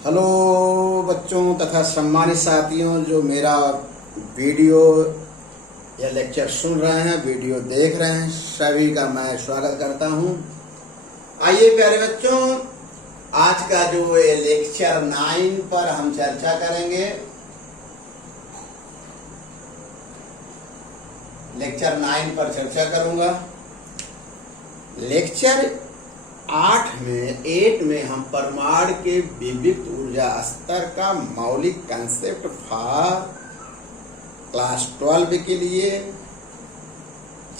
Hello बच्चों तथा सम्मानित साथियों जो मेरा वीडियो या लेक्चर सुन रहे हैं, वीडियो देख रहे हैं, सभी का मैं स्वागत करता हूं। आइए प्यारे बच्चों, आज का जो ये लेक्चर 9 पर हम चर्चा करेंगे। लेक्चर 9 पर चर्चा करूंगा। लेक्चर 8 में हम परमाणु के विविध ऊर्जा स्तर का मौलिक कंसेप्ट फॉर क्लास 12 के लिए,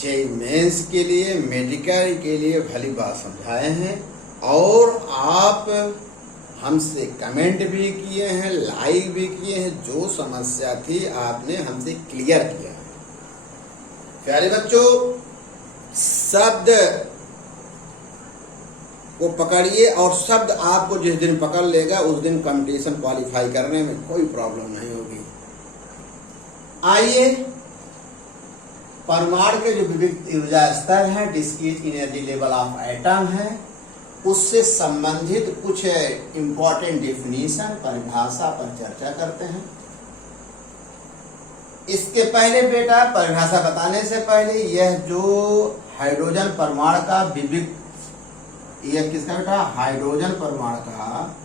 जेईई मेंस के लिए, मेडिकल के लिए भली बात समझाए हैं और आप हमसे कमेंट भी किए हैं, लाइक भी किए हैं। जो समस्या थी आपने हमसे क्लियर किया। प्यारे बच्चों, शब्द को पकड़िए और शब्द आपको जिस दिन पकड़ लेगा उस दिन कंपटीशन क्वालिफाई करने में कोई प्रॉब्लम नहीं होगी। आइए, परमाणु के जो विविध ऊर्जा स्तर है, discrete energy level of atom है, उससे संबंधित कुछ इंपॉर्टेंट डेफिनेशन, परिभाषा पर चर्चा करते हैं। इसके पहले बेटा, परिभाषा बताने से पहले, यह जो हाइड्रोजन परमाणु का विविध, यह किसका बेटा? हाइड्रोजन परमाणु का,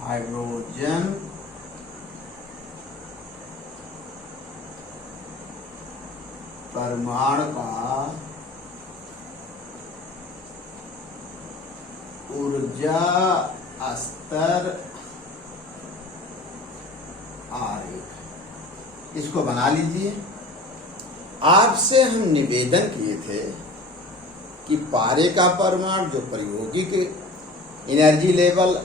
हाइड्रोजन परमाणु का ऊर्जा स्तर आरेख, इसको बना लीजिए। आपसे हम निवेदन किए थे कि पारे का परमाणु जो प्रायोगिक एनर्जी लेवल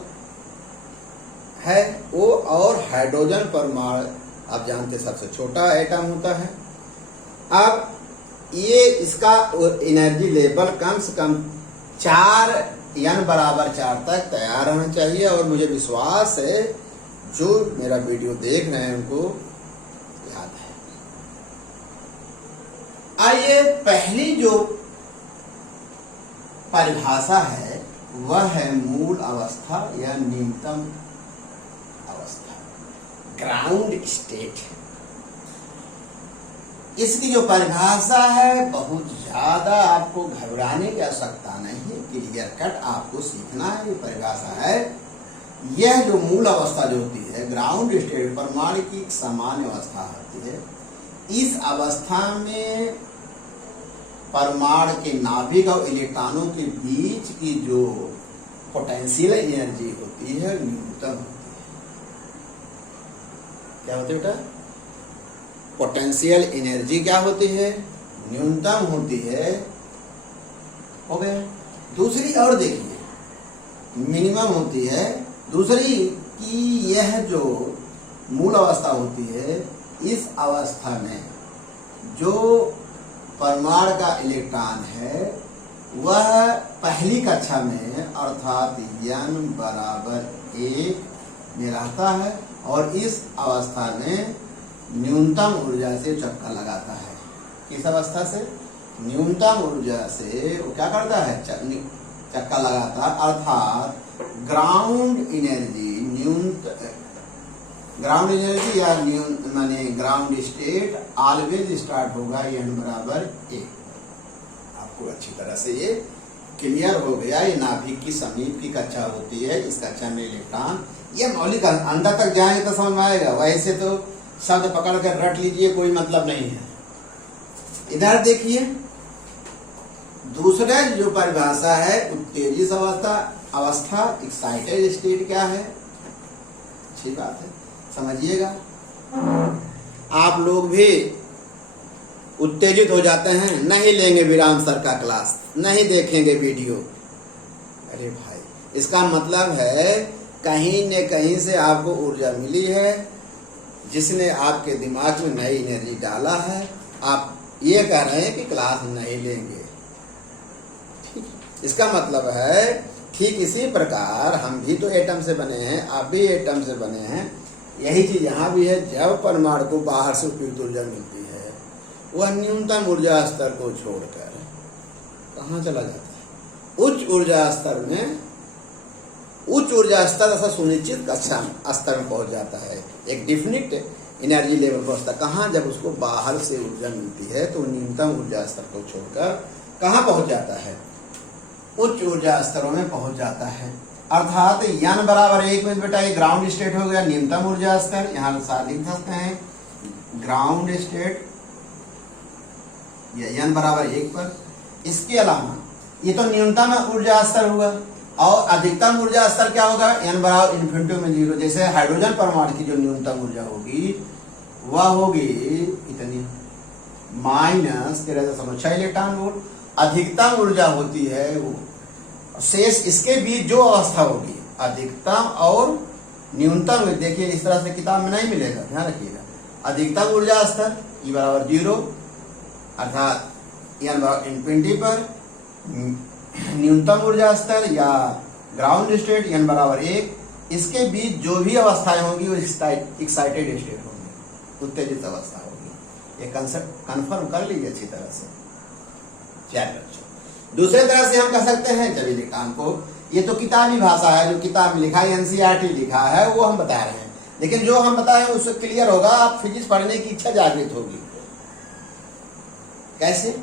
है वो, और हाइड्रोजन परमाणु आप जानते सबसे छोटा एटम होता है। अब ये इसका एनर्जी लेवल कम से कम 4 n बराबर 4 तक तैयार रहना चाहिए। और मुझे विश्वास है जो मेरा वीडियो देख रहे हैं उनको याद है। आइए, पहली जो परिभाषा है वह है मूल अवस्था या न्यूनतम अवस्था, ग्राउंड स्टेट। इसकी जो परिभाषा है बहुत ज्यादा आपको घबराने की आवश्यकता नहीं है, क्लियर कट आपको सीखना है। ये परिभाषा है, यह जो मूल अवस्था जो होती है, ग्राउंड स्टेट, परमाणु की एक सामान्य अवस्था होती है। इस अवस्था में परमाणु के नाभिक और इलेक्ट्रॉनों के बीच की जो पोटेंशियल एनर्जी होती है न्यूनतम होती है। क्या होती है बेटा? पोटेंशियल एनर्जी क्या होती है? न्यूनतम होती है। हो गया। दूसरी और देखिए, मिनिमम होती है। दूसरी कि यह जो मूल अवस्था होती है, इस अवस्था में जो परमाणु का इलेक्ट्रॉन है वह पहली कक्षा में अर्थात n बराबर 1 में रहता है और इस अवस्था में न्यूनतम ऊर्जा से चक्का लगाता है। किस अवस्था से? न्यूनतम ऊर्जा से वो क्या करता है? चक्का लगाता है। अर्थात ग्राउंड एनर्जी या माने ग्राउंड स्टेट ऑलवेज स्टार्ट होगा n बराबर 1। आपको अच्छी तरह से ये क्लियर हो गया। ये नाभिक की समीप की कक्षा होती है, इस कक्षा में इलेक्ट्रॉन, ये मौलिक अंदर तक जाएंगे तो समझ में आएगा। वैसे तो शब्द पकड़ कर रट लीजिए, कोई मतलब नहीं है। इधर देखिए, दूसरा जो परिभाषा है उत्तेजित अवस्था, एक्साइटेड स्टेट क्या है? अच्छी बात है, समझिएगा। आप लोग भी उत्तेजित हो जाते हैं, नहीं लेंगे विराम सर का क्लास, नहीं देखेंगे वीडियो। अरे भाई, इसका मतलब है कहीं न कहीं से आपको ऊर्जा मिली है जिसने आपके दिमाग में नई एनर्जी डाला है। आप ये कह रहे हैं कि क्लास नहीं लेंगे, ठीक? इसका मतलब है ठीक इसी प्रकार हम भी तो एटम से बने हैं, आप भी एटम से बने हैं। यही चीज यहाँ भी है। जब परमाणु को बाहर से उपयुक्त ऊर्जा मिलती है, वह न्यूनतम ऊर्जा स्तर को छोड़कर कहाँ चला जाता है? उच्च ऊर्जा स्तर में उच्च ऊर्जा स्तर ऐसा सुनिश्चित कक्षा स्तर में पहुंच जाता है, एक डिफिनिट एनर्जी लेवल पहुंचता। कहाँ? जब उसको बाहर से ऊर्जा मिलती है तो न्यूनतम ऊर्जा स्तर को छोड़कर कहाँ पहुंच जाता है? उच्च ऊर्जा स्तरों में पहुंच जाता है। अर्थात n बराबर 1 में बेटा ये ग्राउंड स्टेट हो गया, न्यूनतम ऊर्जा स्तर, यहाँ लिख सकते हैं ग्राउंड स्टेट, ये n बराबर 1 पर। इसके अलावा ये तो न्यूनतम ऊर्जा स्तर हुआ, और अधिकतम ऊर्जा स्तर क्या होगा? n बराबर इन्फिनिटी में 0। जैसे हाइड्रोजन परमाणु की जो न्यूनतम ऊर्जा होगी वह होगी इतनी -13.6 इलेक्ट्रॉन वोल्ट। अधिकतम ऊर्जा होती है वो शेष, इसके बीच जो अवस्था होगी अधिकतम और न्यूनतम, देखिए इस तरह से किताब में नहीं मिलेगा, ध्यान रखिएगा। अधिकतम ऊर्जा स्तर E बराबर 0 अर्थात n बराबर इन्फिनिटी पर, न्यूनतम ऊर्जा स्तर या ग्राउंड स्टेट n बराबर 1, इसके बीच जो भी अवस्थाएं होंगी वो एक्साइटेड स्टेट होंगी, उत्तेजित अवस्था होगी। ये कंसेप्ट कन्फर्म कर लीजिए अच्छी तरह से। चलिए दूसरे तरह से हम कह सकते हैं जब इलेक्ट्रॉन को, ये तो किताबी भाषा है, जो किताब में लिखा है एनसीईआरटी लिखा है वो हम बता रहे हैं, लेकिन जो हम बताए उससे क्लियर होगा, आप फिजिक्स पढ़ने की इच्छा जागृत होगी। कैसे?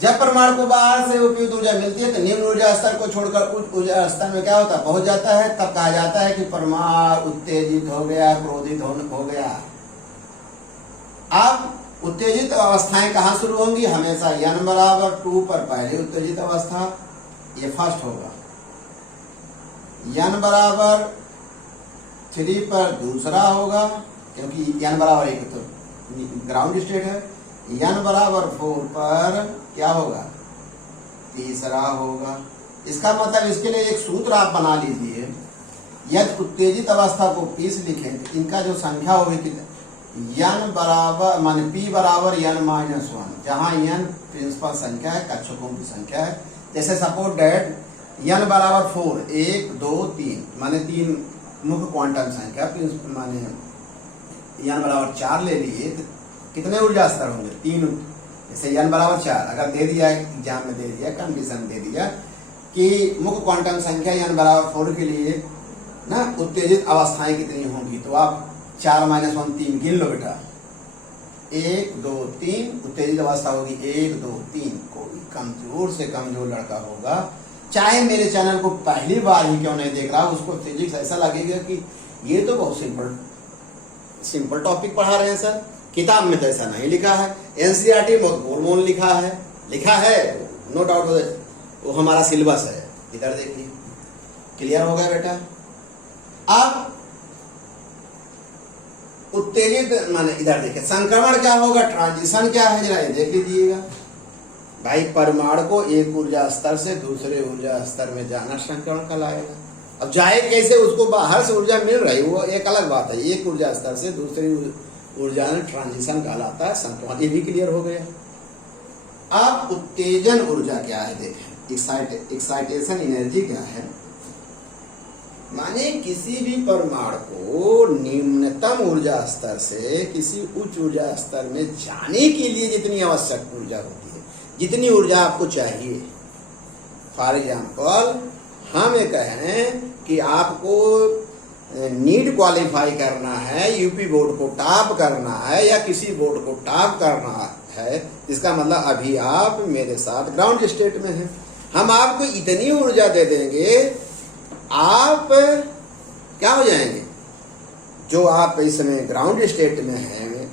जब परमाणु को बाहर से उपयुक्त ऊर्जा मिलती है तो निम्न ऊर्जा स्तर को छोड़कर उच्च ऊर्जा स्तर में क्या होता है? पहुंच जाता है। तब कहा जाता है कि परमाणु उत्तेजित हो गया, क्रोधित हो गया। अब उत्तेजित अवस्थाएं कहाँ शुरू होंगी? हमेशा n बराबर 2 पर पहली उत्तेजित अवस्था, ये फर्स्ट होगा। n बराबर 3 पर दूसरा होगा, क्योंकि n बराबर 1 तो ग्राउंड स्टेट है। n बराबर 4 पर क्या होगा? तीसरा होगा। इसका मतलब इसके लिए एक सूत्र आप बना लीजिए, यदि उत्तेजित अवस्था को p से लिखें तो इनका जो संख्या होगी कितना? n बराबर माने p बराबर n-1, जहाँ n प्रिंसिपल संख्या है, कक्षकों की संख्या है। जैसे सपोज डेट n बराबर 4, 1 2 3 माने 3 मुख्य क्वांटम संख्या, माने n बराबर 4 ले लिए तो कितने ऊर्जा स्तर होंगे? 3। जैसे n बराबर 4 अगर दे दिया एग्जाम में, दे दिया कंडीशन दे दिया कि मुख्य क्वांटम संख्या n बराबर 4 के लिए ना उत्तेजित अवस्थाएं कितनी होंगी, तो आप 4 - 1 3 गिन लो बेटा। 1 2 3 उत्तेजित अवस्था होगी 1 2 3। कोई कमजोर से कमजोर लड़का होगा, चाहे मेरे चैनल को पहली बार ही क्यों नहीं देख रहा, उसको फिजिक्स ऐसा लगेगा कि ये तो बहुत सिंपल टॉपिक पढ़ा रहे हैं सर, किताब में तो ऐसा नहीं लिखा है। एनसीईआरटी बहुत गोल लिखा है, नो डाउट, वो हमारा सिलेबस है। इधर देखिए, क्लियर हो गया बेटा। अब उत्तेजित माने इधर देखिए संक्रमण क्या होगा, ट्रांजिशन क्या है, जरा ये देख लीजिएगा भाई। परमाणु को एक ऊर्जा स्तर से दूसरे ऊर्जा स्तर में जाना संक्रमण कहलाएगा। अब जाए कैसे, उसको बाहर से ऊर्जा मिल रही वो एक अलग बात है, एक ऊर्जा स्तर से दूसरी ऊर्जा में ट्रांजिशन कहलाता है संक्रमण। ये भी क्लियर हो गया। अब उत्तेजन ऊर्जा क्या है देखें, एक्साइटेशन एनर्जी क्या है, माने किसी भी परमाणु को निम्नतम ऊर्जा स्तर से किसी उच्च ऊर्जा स्तर में जाने के लिए जितनी आवश्यक ऊर्जा होती है, जितनी ऊर्जा आपको चाहिए। फॉर एग्जाम्पल हम ये कहें कि आपको नीट क्वालिफाई करना है, यूपी बोर्ड को टॉप करना है या किसी बोर्ड को टॉप करना है, इसका मतलब अभी आप मेरे साथ ग्राउंड स्टेट में हैं। हम आपको इतनी ऊर्जा दे देंगे, आप क्या हो जाएंगे, जो आप इस समय ग्राउंड स्टेट में हैं,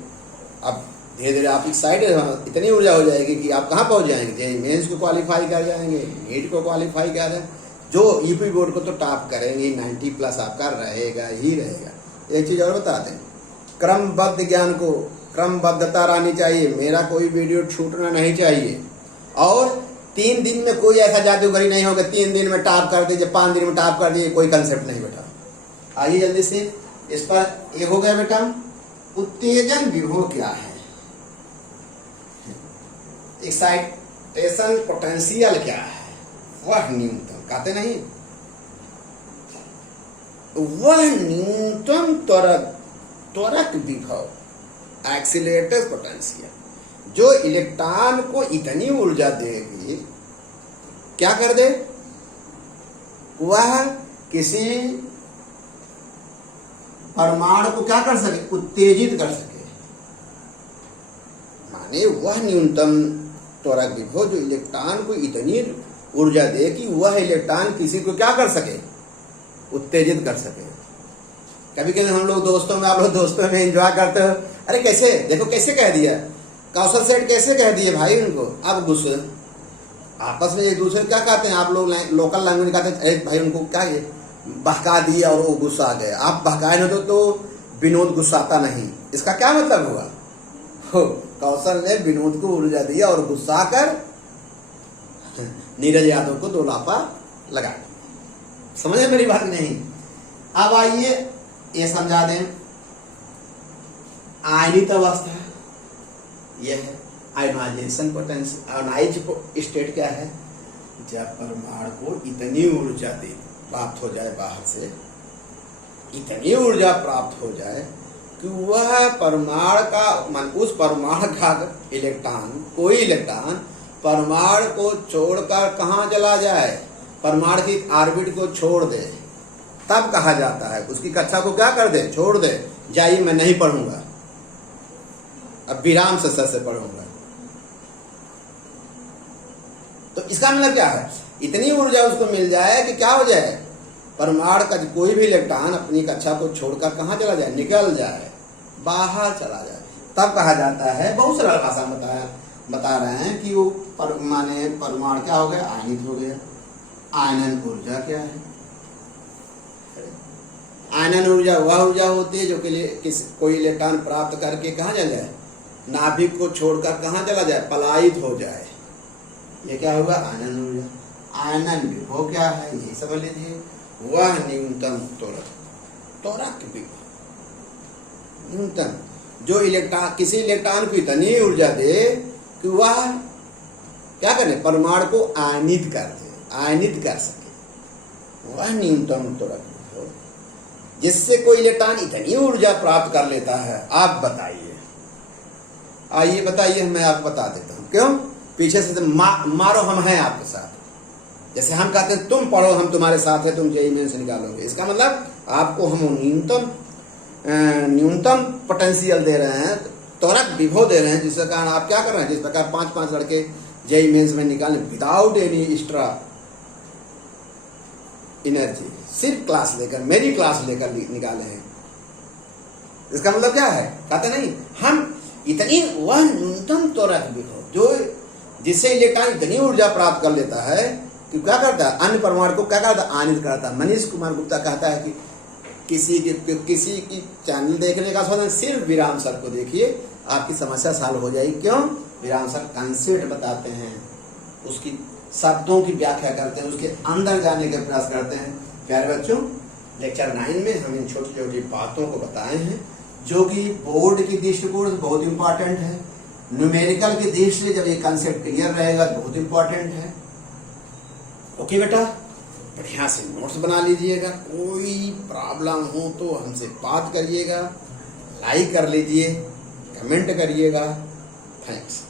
अब धीरे धीरे आप एक्साइटेड, इतनी ऊर्जा हो जाएगी कि आप कहाँ पहुँच जाएंगे, जेईई मेंस को क्वालिफाई कर जाएंगे, नीट को क्वालिफाई कर जाएंगे, जो यूपी बोर्ड को तो टॉप करेंगे, 90+ आपका रहेगा ही रहेगा। एक चीज़ और बता दें, क्रमबद्ध ज्ञान को क्रमबद्धता रहनी चाहिए, मेरा कोई वीडियो छूटना नहीं चाहिए। और 3 दिन में कोई ऐसा जादूगरी नहीं होगा 3 दिन में टॉप कर दीजिए, 5 दिन में टॉप कर दीजिए, कोई कंसेप्ट नहीं बेटा। आइए जल्दी से इस पर ये हो गया बेटा। उत्तेजन विभव क्या है, एक्साइटेशन पोटेंशियल क्या है, वह न्यूनतम कहते नहीं, वह न्यूनतम त्वरक विभव एक्सीलरेटेड पोटेंशियल, जो इलेक्ट्रॉन को इतनी ऊर्जा देगी, क्या कर दे, वह किसी परमाणु को क्या कर सके, उत्तेजित कर सके, माने वह न्यूनतम त्वरक विभव जो इलेक्ट्रॉन को इतनी ऊर्जा दे कि वह इलेक्ट्रॉन किसी को क्या कर सके, उत्तेजित कर सके। कभी कभी हम लोग दोस्तों में, आप लोग दोस्तों में एंजॉय करते हो, अरे कैसे देखो कैसे कह दिया, कौशल सेठ कैसे कह दिए भाई उनको, अब गुस्से आपस में एक दूसरे क्या कहते हैं, आप लोग लोकल लैंग्वेज कहते हैं, अरे भाई उनको क्या ये बहका दिया और वो गुस्सा आ गया। आप बहकाए न तो विनोद गुस्साता नहीं, इसका क्या मतलब हुआ, कौशल ने विनोद को ऊर्जा दिया और गुस्सा कर नीरज यादव को 2 लाफा लगा दिया। समझे मेरी बात नहीं? अब आइए ये समझा दें, आयनित अवस्था यह है, आयोनाइजेशन पोटेंशियल। आयोनाइज स्टेट क्या है, जब परमाणु को इतनी ऊर्जा दे प्राप्त हो जाए, बाहर से इतनी ऊर्जा प्राप्त हो जाए कि वह परमाणु का उस परमाणु का इलेक्ट्रॉन, कोई इलेक्ट्रॉन परमाणु को छोड़कर कहाँ चला जाए, परमाणु की ऑर्बिट को छोड़ दे, तब कहा जाता है उसकी कक्षा को क्या कर दे, छोड़ दे, जाइए मैं नहीं पढ़ूंगा, अब विराम से सर से पढ़ूंगा। तो इसका मतलब क्या है, इतनी ऊर्जा उसको मिल जाए कि क्या हो जाए, परमाणु का कोई भी इलेक्ट्रॉन अपनी कक्षा को छोड़कर कहाँ चला जाए, निकल जाए, बाहर चला जाए, तब कहा जाता है, बहुत सरल भाषा में बता रहे हैं कि वो माने परमाणु क्या हो गया, आयनित हो गया। आयनन ऊर्जा क्या है, आयनन ऊर्जा वह ऊर्जा होती है जो कोई इलेक्ट्रॉन प्राप्त करके कहाँ चला जाए, नाभिक को छोड़कर कहाँ चला जाए, पलायित हो जाए, ये क्या होगा, आयनन ऊर्जा। आयनन विभव क्या है, यही समझ लीजिए, वह न्यूनतम त्वरक विभव, न्यूनतम जो इलेक्ट्रॉन किसी इलेक्ट्रॉन को इतनी ऊर्जा दे कि वह क्या करे, परमाणु को आयनित कर दे, आयनित कर सके, वह न्यूनतम त्वरक विभव, जिससे कोई इलेक्ट्रॉन इतनी ऊर्जा प्राप्त कर लेता है। आप बताइए, आइए बताइए, मैं आपको बता देता हूँ। क्यों, पीछे से मारो, हम हैं आपके साथ, जैसे हम कहते हैं तुम पढ़ो हम तुम्हारे साथ है, तुम जेईई मेंस निकालोगे, इसका मतलब आपको हम न्यूनतम पोटेंशियल दे रहे हैं, त्वरक विभव दे रहे हैं, जिसके कारण आप क्या कर रहे हैं, जिस प्रकार 5-5 लड़के जेईई मेंस में निकाले विदाउट एनी एक्स्ट्रा एनर्जी, सिर्फ क्लास लेकर, मेरी क्लास लेकर निकाले हैं। इसका मतलब क्या है, कहते नहीं हम इतनी, वह न्यूनतम त्वरक विभव जो जिससे इलेक्ट्रॉन इतनी ऊर्जा प्राप्त कर लेता है कि क्या करता है, अन्य परमाणु को क्या करता है, आयनित करता है। मनीष कुमार गुप्ता कहता है कि किसी की चैनल देखने का सोचें, सिर्फ विराम सर को देखिए, आपकी समस्या सॉल्व हो जाएगी। क्यों, विराम सर कंसेप्ट बताते हैं, उसकी शब्दों की व्याख्या करते हैं, उसके अंदर जाने का प्रयास करते हैं। प्यारे बच्चों, लेक्चर 9 में हम इन छोटी छोटी बातों को बताए हैं जो कि बोर्ड की दृष्टिकोण से बहुत इंपॉर्टेंट है, न्यूमेरिकल की दृष्टि से जब ये कंसेप्ट क्लियर रहेगा बहुत इंपॉर्टेंट है। ओके बेटा, बढ़िया से नोट्स बना लीजिएगा, कोई प्रॉब्लम हो तो हमसे बात करिएगा, लाइक कर लीजिए, कमेंट करिएगा। थैंक्स।